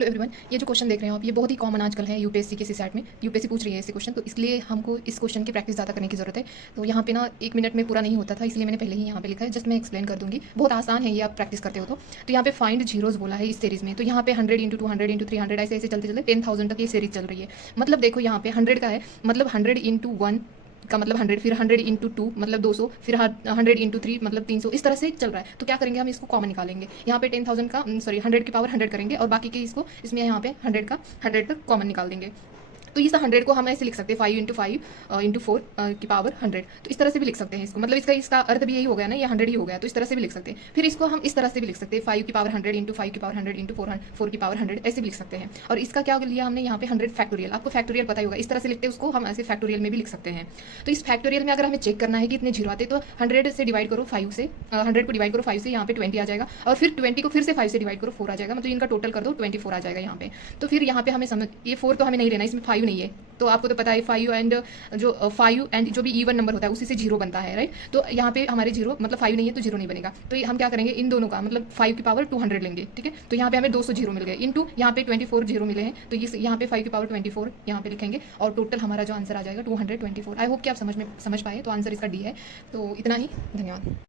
तो एवरीवन, ये जो क्वेश्चन देख रहे हो आप, ये बहुत ही कॉमन आजकल है यूपीएससी के सीसैट में। यूपीएससी पूछ रही है ऐसे क्वेश्चन, तो इसलिए हमको इस क्वेश्चन की प्रैक्टिस ज़्यादा करने की ज़रूरत है। तो यहाँ पे ना 1 मिनट में पूरा नहीं होता था, इसलिए मैंने पहले ही यहाँ पे लिखा है। जस्ट मैं एक्सप्लेन कर दूँगी, बहुत आसान है ये, आप प्रैक्टिस करते हो तो यहाँ पे फाइंड जीरोज़ बोला है इस सीरीज़ में। तो यहाँ पे 100 इंटू 200 इंटू 300 ऐसे ऐसे चलते चलते 10,000 तक ये सीरीज़ चल रही है। मतलब देखो यहाँ पे 100 का है, मतलब 100 इंटू 1 का मतलब 100, फिर 100 इंटू 2 मतलब 200, फिर 100 इंटू 3 मतलब 300, इस तरह से चल रहा है। तो क्या करेंगे, हम इसको कॉमन निकालेंगे। यहाँ पे 10,000 का 100 की पावर 100 करेंगे और बाकी के इसको इसमें यहाँ पे 100 का 100 तक कॉमन निकाल देंगे। तो इस 100 को हम ऐसे लिख सकते हैं 5 इंटू 5 इंटू 4 की पावर 100। तो इस तरह से भी लिख सकते हैं इसको, मतलब इसका अर्थ भी यही हो गया ना, ये 100 ही हो गया। तो इस तरह से भी लिख सकते हैं। फिर इसको हम इस तरह से भी लिख सकते हैं 5 की पावर 100 इंटू 5 की पावर 100 इंटू 4 की पावर 100, ऐसे भी लिख सकते हैं। और इसका क्या लिया हमने यहाँ पे 100 फैक्टोरियल, आपको फैक्टोरियल पता ही होगा, इस तरह से लिखते हैं उसको हम, ऐसे फैक्टोरियल में भी लिख सकते हैं। तो इस फैक्टोरियल में अगर हमें चेक करना है कि इतने जीरो आते हैं, तो 100 से डिवाइड करो 5 से, 100 को डिवाइड करो 5 से, यहाँ पे 20 आ जाएगा। और फिर 20 को फिर से 5 से डिवाइड करो 4 आ जाएगा, मतलब इनका टोटल कर दो 24 आ जाएगा यहाँ पे। तो फिर यहाँ पे हमें समझ, ये 4 तो हमें नहीं लेना, इसमें 5 नहीं है। तो आपको तो पता है 5 एंड जो भी इवन नंबर होता है उसी से जीरो बनता है, राइट। तो यहाँ पे हमारे जीरो मतलब 5 नहीं है तो जीरो नहीं बनेगा। तो हम क्या करेंगे, इन दोनों का मतलब 5 की पावर 200 लेंगे, ठीक है। तो यहाँ पे हमें 200 जीरो मिल गए, इंटू यहाँ पे 24 जीरो मिले हैं, तो इस यहाँ पे 5 की पावर 24 यहाँ पे लिखेंगे और टोटल हमारा जो आंसर आ जाएगा 224। आई होप कि आप समझ पाए। तो आंसर इसका डी है। तो इतना ही, धन्यवाद।